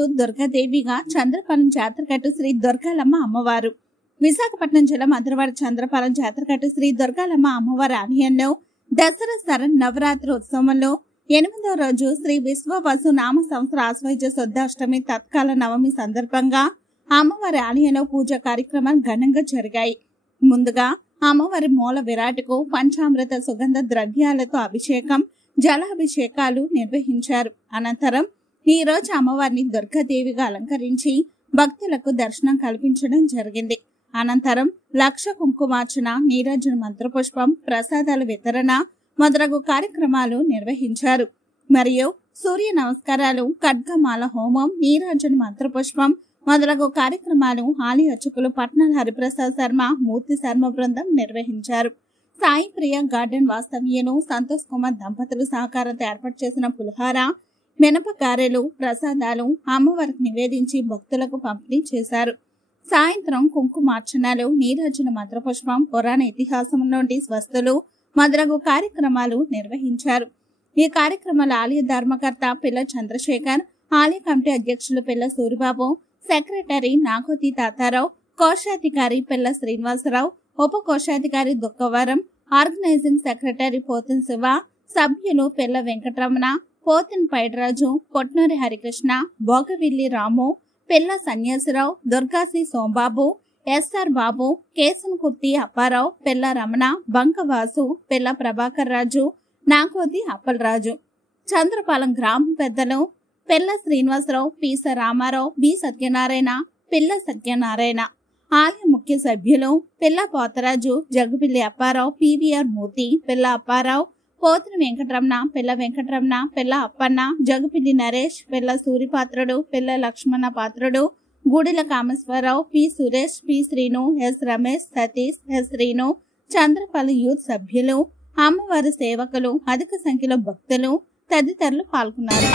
సాక్షాత్తు దుర్గాదేవిగా చంద్రపాలెం జాతరకట్టు శ్రీ దుర్గాలమ్మ అమ్మవారు. విశాఖపట్నం జిల్లా మధురవాడ చంద్రపాలెం జాతరకట్టు శ్రీ దుర్గాలమ్మ అమ్మవారి ఆలయంలో దసరా శరణ్ నవరాత్రి ఉత్సవంలో 8వ రోజు శ్రీ విశ్వవసు నామ సంవత్సర ఆశ్వయుజ శుద్ధాష్టమి తత్కాల నవమి సందర్భంగా అమ్మవారి ఆలయంలో పూజా కార్యక్రమాలు ఘనంగా జరిగాయి. ముందుగా అమ్మవారి మూల విరాట్కు పంచామృత సుగంధ ద్రవ్యాలతో అభిషేకం, జలాభిషేకాలు నిర్వహించారు. అనంతరం ఈ రోజు అమ్మవారిని దుర్గాదేవిగా అలంకరించి భక్తులకు దర్శనం కల్పించడం జరిగింది. అనంతరం లక్ష కుంకుమార్చన, నీరాజన మంత్రపుష్పం, ప్రసాదాల వితరణ మొదలగు కార్యక్రమాలు నిర్వహించారు. మరియు సూర్య నమస్కారాలు, ఖడ్గమాల హోమం, నీరాజన మంత్రపుష్పం మొదలగు కార్యక్రమాలు ఆలయ అర్చకులు పట్నాల హరిప్రసాద్ శర్మ, మూర్తి శర్మ బృందం నిర్వహించారు. సాయి ప్రియ గార్డెన్ వాస్తవ్యను సంతోష్ కుమార్ దంపతులు సహకారంతో ఏర్పాటు చేసిన పులిహార, మినపగారెలు, ప్రసాదాలు అమ్మవారికి నివేదించి భక్తులకు పంపిణీ చేశారు. సాయంత్రం కుంకుమార్చనలు, నీరాజన మంత్రపుష్పం, పురాణ ఇతిహాసం నుండి స్వస్తులు మొదలగు కార్యక్రమాలు నిర్వహించారు. ఈ కార్యక్రమాల ఆలయ ధర్మకర్త పిల్ల చంద్రశేఖర్, ఆలయ కమిటీ అధ్యక్షులు పిల్ల సూరిబాబు, సెక్రటరీ నాగోతి తాతారావు, కోశాధికారి పిల్ల శ్రీనివాసరావు, ఉప కోశాధికారి దుక్కవరం, ఆర్గనైజింగ్ సెక్రటరీ పోతిన్ శివ, సభ్యులు పిల్ల వెంకటరమణ, పోతిన్ పైడరాజు, పొట్నూరి హరికృష్ణ, భోగవిల్లి రాము, పిల్ల సన్యాసిరావు, దుర్గాసి సోంబాబు, ఎస్ఆర్ బాబు, కేసన్కుర్తి అప్పారావు, పిల్ల రమణ, బంకవాసు, పిల్ల ప్రభాకర్ రాజు, నాగోతి అప్పలరాజు, చంద్రపాలెం గ్రామ పెద్దలు పిల్ల శ్రీనివాసరావు, పీస రామారావు, బి సత్యనారాయణ, పిల్ల సత్యనారాయణ, ఆలయ ముఖ్య సభ్యులు పిల్ల పోతరాజు, జగ్గుపిల్లి అప్పారావు, పివిఆర్ మూర్తి, పిల్ల అప్పారావు, పోతిన వెంకటరమణ, పిల్ల వెంకటరమణ, పిల్ల Appanna, Jaggupilli Naresh, Pilla Suripatrudu, Pilla Lakshmana Patrudu, Gudila Kameswararao, P Suresh, P Srinu, S Ramesh, Satish, S Srinu, Chandrapalem youth సభ్యులు, అమ్మవారి సేవకులు, అధిక సంఖ్యలో భక్తులు తదితరులు పాల్గొన్నారు.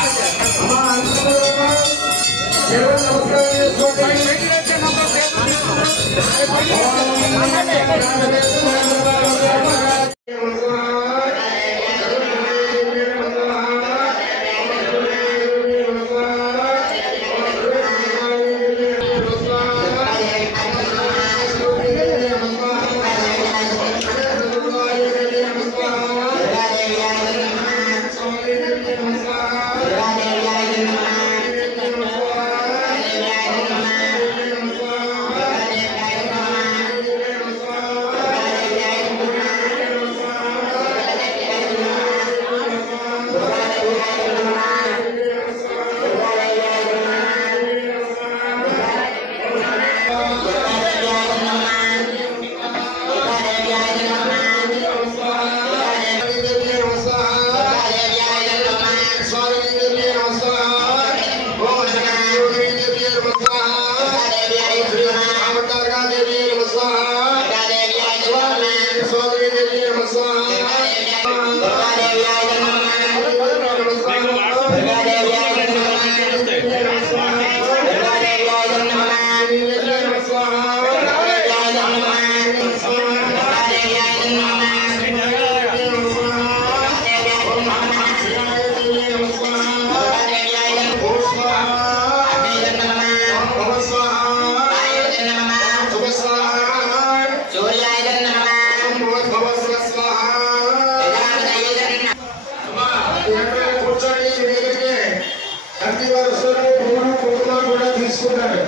ప్రతి వారు పూలు కుంకుమ కూడా తీసుకుంటారు.